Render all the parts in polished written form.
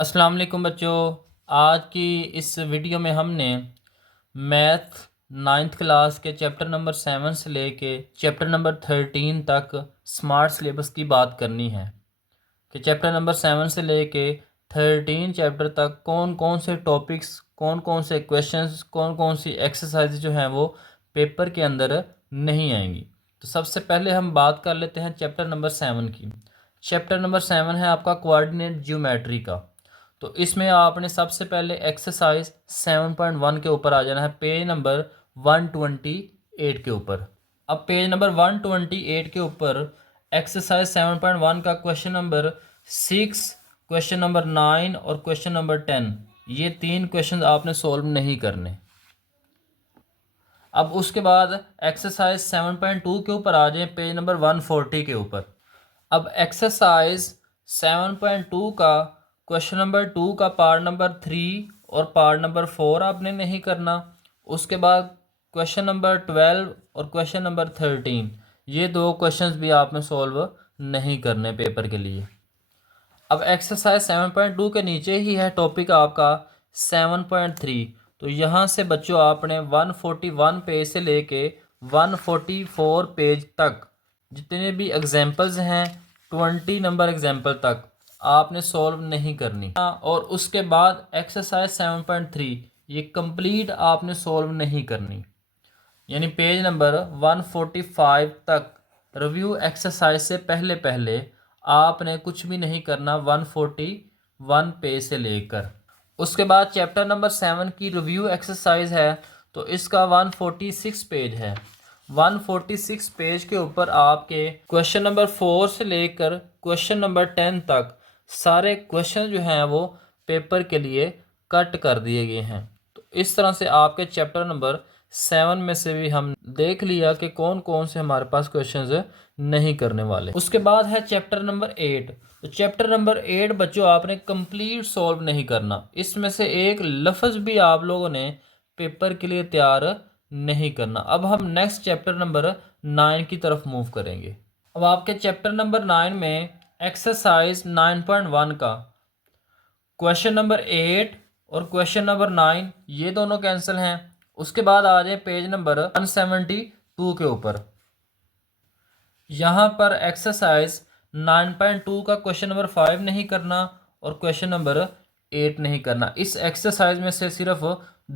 अस्सलाम वालेकुम बच्चों। आज की इस वीडियो में हमने मैथ नाइन्थ क्लास के चैप्टर नंबर 7 से लेके चैप्टर नंबर 13 तक स्मार्ट सिलेबस की बात करनी है कि चैप्टर नंबर 7 से लेके 13 चैप्टर तक कौन कौन से टॉपिक्स, कौन कौन से क्वेश्चंस, कौन कौन सी एक्सरसाइज जो हैं वो पेपर के अंदर नहीं आएंगी। तो सबसे पहले हम बात कर लेते हैं चैप्टर नंबर 7 की। चैप्टर नंबर 7 है आपका कोऑर्डिनेट ज्योमेट्री का। तो इसमें आपने सबसे पहले एक्सरसाइज 7.1 के ऊपर आ जाना है, पेज नंबर 128 के ऊपर। अब पेज नंबर 128 के ऊपर एक्सरसाइज 7.1 का क्वेश्चन नंबर 6, क्वेश्चन नंबर 9 और क्वेश्चन नंबर 10, ये 3 क्वेश्चन आपने सॉल्व नहीं करने। अब उसके बाद एक्सरसाइज 7.2 के ऊपर आ जाए, पेज नंबर 140 के ऊपर। अब एक्सरसाइज 7.2 का क्वेश्चन नंबर 2 का पार्ट नंबर 3 और पार्ट नंबर 4 आपने नहीं करना। उसके बाद क्वेश्चन नंबर 12 और क्वेश्चन नंबर 13, ये 2 क्वेश्चंस भी आपने सॉल्व नहीं करने पेपर के लिए। अब एक्सरसाइज 7.2 के नीचे ही है टॉपिक आपका 7.3। तो यहाँ से बच्चों आपने 141 पेज से लेके 144 पेज तक जितने भी एग्जाम्पल्स हैं, 20 नंबर एग्जाम्पल तक आपने सॉल्व नहीं करनी। और उसके बाद एक्सरसाइज 7.3 ये कंप्लीट आपने सॉल्व नहीं करनी, यानी पेज नंबर 145 तक रिव्यू एक्सरसाइज से पहले पहले आपने कुछ भी नहीं करना 141 पेज से लेकर। उसके बाद चैप्टर नंबर 7 की रिव्यू एक्सरसाइज है, तो इसका 146 पेज है। 146 पेज के ऊपर आपके क्वेश्चन नंबर 4 से लेकर क्वेश्चन नंबर 10 तक सारे क्वेश्चन जो हैं वो पेपर के लिए कट कर दिए गए हैं। तो इस तरह से आपके चैप्टर नंबर 7 में से भी हम देख लिया कि कौन कौन से हमारे पास क्वेश्चंस नहीं करने वाले। उसके बाद है चैप्टर नंबर 8। तो चैप्टर नंबर 8 बच्चों आपने कंप्लीट सॉल्व नहीं करना। इसमें से एक लफ्ज़ भी आप लोगों ने पेपर के लिए तैयार नहीं करना। अब हम नेक्स्ट चैप्टर नंबर 9 की तरफ मूव करेंगे। अब आपके चैप्टर नंबर 9 में एक्सरसाइज 9.1 का क्वेश्चन नंबर 8 और क्वेश्चन नंबर 9 ये दोनों कैंसिल हैं। उसके बाद आ जाए पेज नंबर 172 के ऊपर। यहाँ पर एक्सरसाइज 9.2 का क्वेश्चन नंबर 5 नहीं करना और क्वेश्चन नंबर 8 नहीं करना। इस एक्सरसाइज में से सिर्फ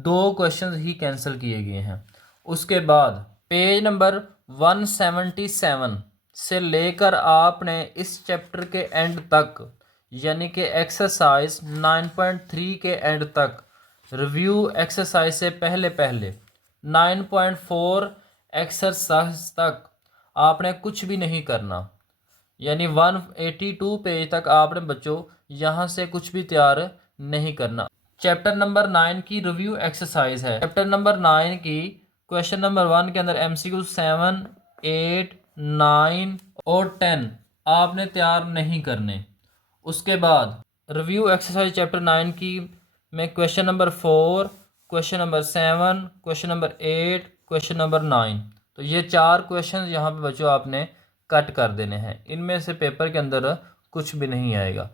2 क्वेश्चन ही कैंसिल किए गए हैं। उसके बाद पेज नंबर 177 से लेकर आपने इस चैप्टर के एंड तक, यानी कि एक्सरसाइज 9.3 के एंड तक रिव्यू एक्सरसाइज से पहले पहले 9.4 एक्सरसाइज तक आपने कुछ भी नहीं करना, यानी 182 पेज तक आपने बच्चों यहाँ से कुछ भी तैयार नहीं करना। चैप्टर नंबर 9 की रिव्यू एक्सरसाइज है। चैप्टर नंबर 9 की क्वेश्चन नंबर 1 के अंदर MCQ 7, 8, 9 और 10 आपने तैयार नहीं करने। उसके बाद रिव्यू एक्सरसाइज चैप्टर 9 की में question number 4, question number 7, question number 8, question number 9, तो ये 4 क्वेश्चन यहाँ पे बच्चों आपने कट कर देने हैं। इनमें से पेपर के अंदर कुछ भी नहीं आएगा।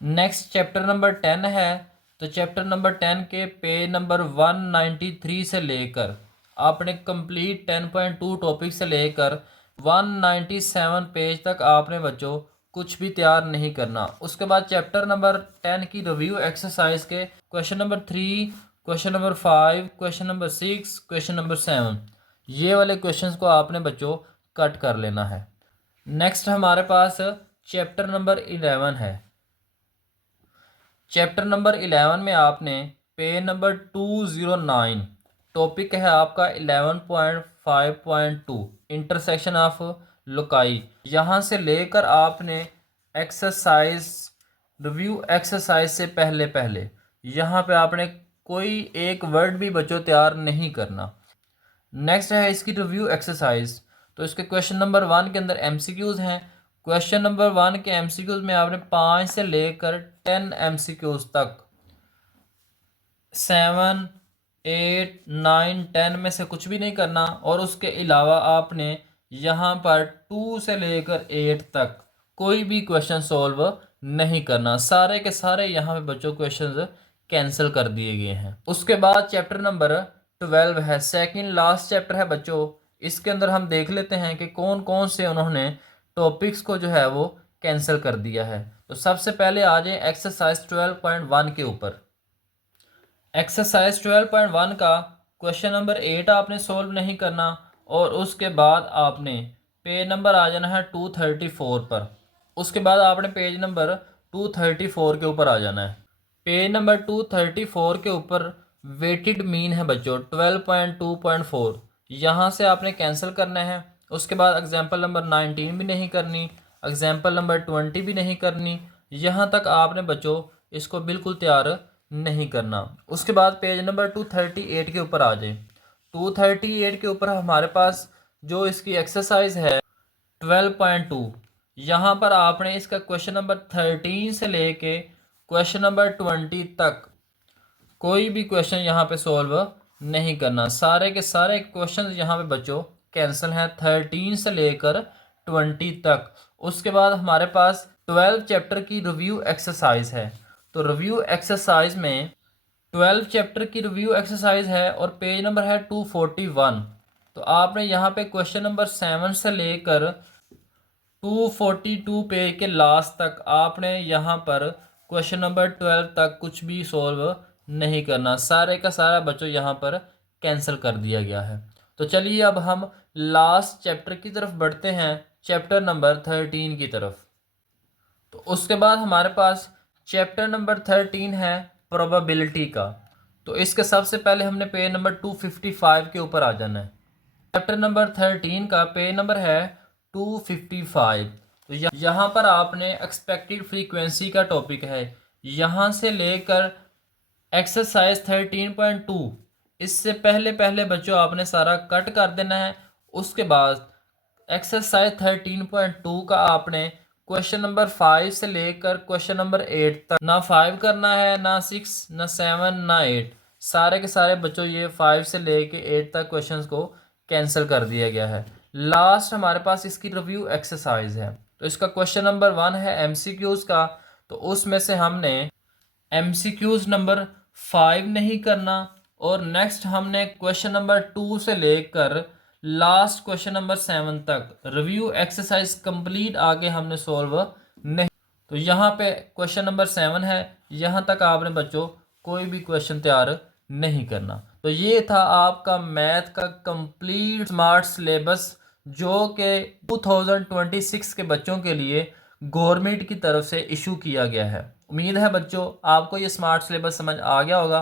नेक्स्ट चैप्टर नंबर 10 है। तो चैप्टर नंबर 10 के पेज नंबर 193 से लेकर आपने कंप्लीट 10.2 टॉपिक से लेकर 197 पेज तक आपने बच्चों कुछ भी तैयार नहीं करना। उसके बाद चैप्टर नंबर 10 की रिव्यू एक्सरसाइज के question number 3, question number 5, question number 6, question number 7, ये वाले क्वेश्चंस को आपने बच्चों कट कर लेना है। नेक्स्ट हमारे पास चैप्टर नंबर 11 है। चैप्टर नंबर 11 में आपने पेज नंबर 209 टॉपिक है आपका 11.5.2 इंटरसेक्शन ऑफ लोकाई। यहाँ से लेकर आपने एक्सरसाइज रिव्यू एक्सरसाइज से पहले पहले यहाँ पे आपने कोई एक वर्ड भी बच्चों तैयार नहीं करना। नेक्स्ट है इसकी रिव्यू एक्सरसाइज। तो इसके क्वेश्चन नंबर 1 के अंदर MCQs हैं। क्वेश्चन नंबर 1 के MCQs में आपने 5 से लेकर 10 MCQs तक 7, 8, 9, 10 में से कुछ भी नहीं करना। और उसके अलावा आपने यहाँ पर 2 से लेकर 8 तक कोई भी क्वेश्चन सॉल्व नहीं करना। सारे के सारे यहाँ पे बच्चों क्वेश्चंस कैंसिल कर दिए गए हैं। उसके बाद चैप्टर नंबर 12 है, सेकंड लास्ट चैप्टर है बच्चों। इसके अंदर हम देख लेते हैं कि कौन कौन से उन्होंने टॉपिक्स को जो है वो कैंसिल कर दिया है। तो सबसे पहले आ जाए एक्सरसाइज 12.1 के ऊपर। एक्सरसाइज 12.1 का क्वेश्चन नंबर 8 आपने सॉल्व नहीं करना और उसके बाद आपने पेज नंबर आ जाना है 234 पर। उसके बाद आपने पेज नंबर 234 के ऊपर आ जाना है। पेज नंबर 234 के ऊपर वेटेड मीन है बच्चों 12.2.4, यहाँ से आपने कैंसिल करना है। उसके बाद एग्जाम्पल नंबर 19 भी नहीं करनी, एग्जाम्पल नंबर 20 भी नहीं करनी, यहाँ तक आपने बच्चों इसको बिल्कुल तैयार नहीं करना। उसके बाद पेज नंबर 238 के ऊपर आ जाए। 238 के ऊपर हमारे पास जो इसकी एक्सरसाइज है 12.2, यहाँ पर आपने इसका क्वेश्चन नंबर 13 से लेके क्वेश्चन नंबर 20 तक कोई भी क्वेश्चन यहाँ पे सॉल्व नहीं करना। सारे के सारे क्वेश्चन यहाँ पे बच्चों कैंसिल हैं 13 से लेकर 20 तक। उसके बाद हमारे पास 12 चैप्टर की रिव्यू एक्सरसाइज है। तो रिव्यू एक्सरसाइज में 12 चैप्टर की रिव्यू एक्सरसाइज है और पेज नंबर है 241। तो आपने यहाँ पे क्वेश्चन नंबर 7 से लेकर 242 पेज के लास्ट तक आपने यहाँ पर क्वेश्चन नंबर 12 तक कुछ भी सॉल्व नहीं करना। सारे का सारा बच्चों यहाँ पर कैंसिल कर दिया गया है। तो चलिए अब हम लास्ट चैप्टर की तरफ बढ़ते हैं, चैप्टर नंबर 13 की तरफ। तो उसके बाद हमारे पास चैप्टर नंबर 13 है प्रोबेबिलिटी का। तो इसके सबसे पहले हमने पेज नंबर 255 के ऊपर आ जाना है। चैप्टर नंबर 13 का पेज नंबर है 255। तो यहाँ पर आपने एक्सपेक्टेड फ्रीक्वेंसी का टॉपिक है, यहाँ से लेकर एक्सरसाइज 13.2, इससे पहले पहले बच्चों आपने सारा कट कर देना है। उसके बाद एक्सरसाइज 13.2 का आपने क्वेश्चन नंबर 5 से लेकर क्वेश्चन नंबर 8 तक, ना 5 करना है, ना 6, ना 7, ना 8, सारे के सारे बच्चों ये 5 से लेके 8 तक क्वेश्चंस को कैंसिल कर दिया गया है। लास्ट हमारे पास इसकी रिव्यू एक्सरसाइज है। तो इसका क्वेश्चन नंबर 1 है एमसीक्यूज का। तो उसमें से हमने एमसीक्यूज नंबर 5 नहीं करना और नेक्स्ट हमने क्वेश्चन नंबर 2 से लेकर लास्ट क्वेश्चन नंबर 7 तक रिव्यू एक्सरसाइज कंप्लीट आगे हमने सॉल्व नहीं। तो यहाँ पे क्वेश्चन नंबर 7 है, यहाँ तक आपने बच्चों कोई भी क्वेश्चन तैयार नहीं करना। तो ये था आपका मैथ का कंप्लीट स्मार्ट सिलेबस जो कि 2026 के बच्चों के लिए गवर्नमेंट की तरफ से इशू किया गया है। उम्मीद है बच्चों आपको ये स्मार्ट सिलेबस समझ आ गया होगा।